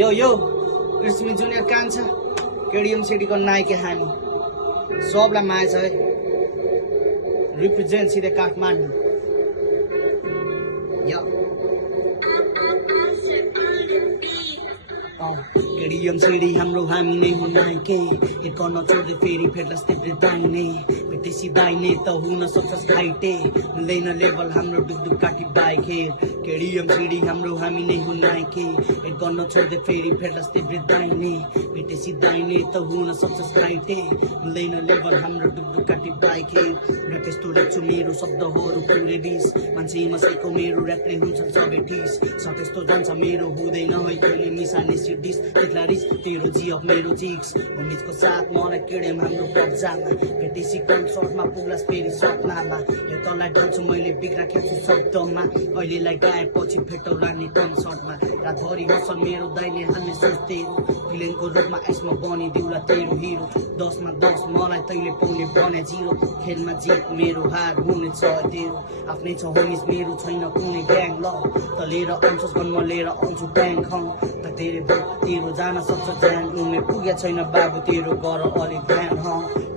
यो कृष्ण जुनियर कान्छा केडिएम सिटीको नायक हामी सबलाई माया छ है रिप्रेजेन्ट सिधै काठमाडौँ यो केडिएम सिडी हाम्रो हामी नै हुँ नायके हिट गर्न छोड्दै फेरि फेर्लस तिब्रे दाहिने भेटेसी दाहिने त हुन सक्छस् घाइटे मिल्दैन लेभल हाम्रो डुकडुक काटी बाइक हेर केडिएम सिडी हाम्रो हामी नै हुँ नायके हिट गर्न छोड्दै फेरि फेर्लस तिब्रे दाहिने भेटेसी दाहिने त हुन सक्छस् घाइटे मिल्दैन लेभल हाम्रो डुकडुक काटी बाइक हेर र त्यस्तो लेख्छु मेरो शब्दहरू पुरै डिस मान्छे मसेको मेरो ऱ्यापले हुन्छ सबै ठिस छ त्यस्तो जान्छ मेरो हुँदैन है कहिले मिसाने डिस त्यत्ला रिस तेरो जिअफ मेरो जिक्स उमेशको साथ मलाई केडिएम हाम्रो कब्जामा भेटेसी कन्सर्टमा पुग्लास फेरि सपनामा यो तँलाई ढल्छु मैले बिग्रा खेल्छु शब्दमा अहिलेलाई गायब पछि भेटौला नि कन्सर्टमा रातभरि हसल मेरो दाइले हाल्ने सोच तेरो फिल्मको रूपमा यसमा बनिदिउला तेरो हिरो 10मा 10 मलाई तैँले पाउने बने जिरो खेलमा जित मेरो हार हुनेछ तेरो आफ्नै छ होमिस मेरो छैन कुनै ग्याङ ल त लिएर आउँछस् भने म लिएर आउँछु ब्याङ्क खाउँ त तेरो जान सक्छ ध्यान उमेर पुगे छैन बाबु तेरो गर अलिक ध्यान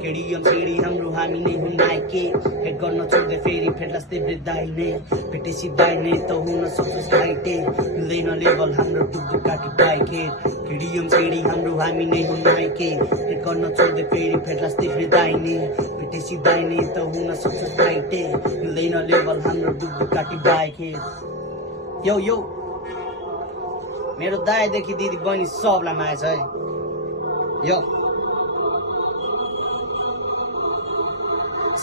केडिएम सिडी हाम्रो हामी नै हुँ नायके हेड गर्न छोड्दै फेरि फेर्लस तिब्रे दाहिने भेटेसी दाहिने त हुन सक्छस् घाइटे मिल्दैन लेभल हाम्रो डुकडुक काटी बाइक केडिएम सिडी हाम्रो हामी नै हुँ नायके हेड गर्न छोड्दै फेरि फेर्लस तिब्रे दाहिने भेटेसी दाहिने त हुन सक्छस् घाइटे मिल्दैन लेभल हाम्रो डुकडुक काटी बाइक यो मेरो दाइदेखि दिदी बहिनी सबलाई माया छ है यो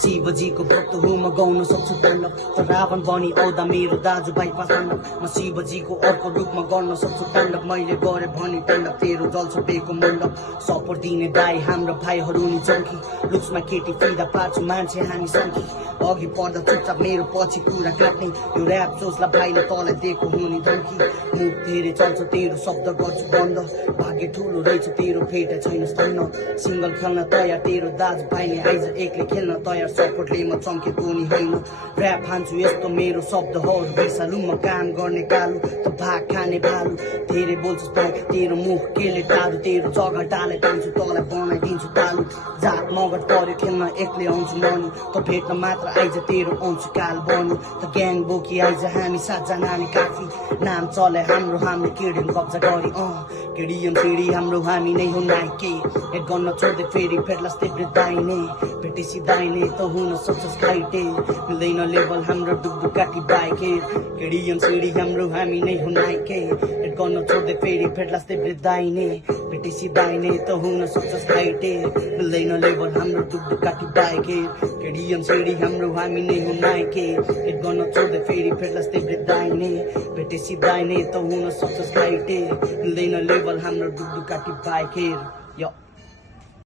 शिवजीको भक्त हो म गाउन सक्छु ताण्डव तर रावण बनी आउँदा मेरो दाजुभाइ पाताण्डव म शिवजीको अर्को रूपमा गर्न सक्छु ताण्डव मैले गरे भने ताण्डव तेरो जल्छ बेको मण्डप सपोर्ट दिने दाइ हाम्रो भाइहरू नि चौकी लुक्समा केटी फिदा पार्छु मान्छे हामी सङ्की अघि पर्दा चुपचाप मेरो पछि कुरा काट्ने यो ऱ्याप सोचलाई भाइले तँलाई दिएको हुने धम्की मुख धेरै चल्छ तेरो शब्द गर्छु बन्द भाग्य ठुलो रहेछ तेरो फेटा छैन स्तन्न सिङ्गल खेल्न तयार तेरो दाजुभाइले आइज एक्लै खेल्न तयार सपोर्टले म चम्केको नि होइन ऱ्याप हान्छु यस्तो मेरो शब्दहरू बिर्सालु म काम गर्ने कालु त भाग खाने भालु धेरै बोल्छस् भाइ तेरो मुख केले टाढो तेरो जग्गा डाले तान्छु तँलाई बनाइदिन्छु तालु जात मगट पर्यो खेल्न एक्लै आउँछु मनी त भेट्न मात्र आइज तेरो आउँछु काल बनी त ग्याङ बोकी आइज हामी 7 जना नि काफी नाम चले हाम्रो केडिएम कब्जा गरी केडिएम सिडी हाम्रो हामी नै हुँ नायके हेड गर्न छोड्दै फेरि फेर्लस तिब्रे दाहिने भेटेसी दाहिने त हुन सक्छस् घाइटे मिल्दैन लेभल हाम्रो डुकडुक काटी बाइक केडिएम सिडी हाम्रो हामी नै हुँ नायके हेड गर्न छोड्दै फेरि फेर्लस तिब्रे दाहिने भेटेसी दाहिने त हुन सक्छस् घाइटे मिल्दैन लेभल हाम्रो डुकडुक काटी बाइक केडिएम सिडी हाम्रो हामी नै हुँ नायके हेड गर्न छोड्दै फेरि फेर्लस तिब्रे दाहिने भेटेसी दाहिने त हुन सक्छस् घाइटे मिल्दैन लेभल हाम्रो डुकडुक काटी बाइक यो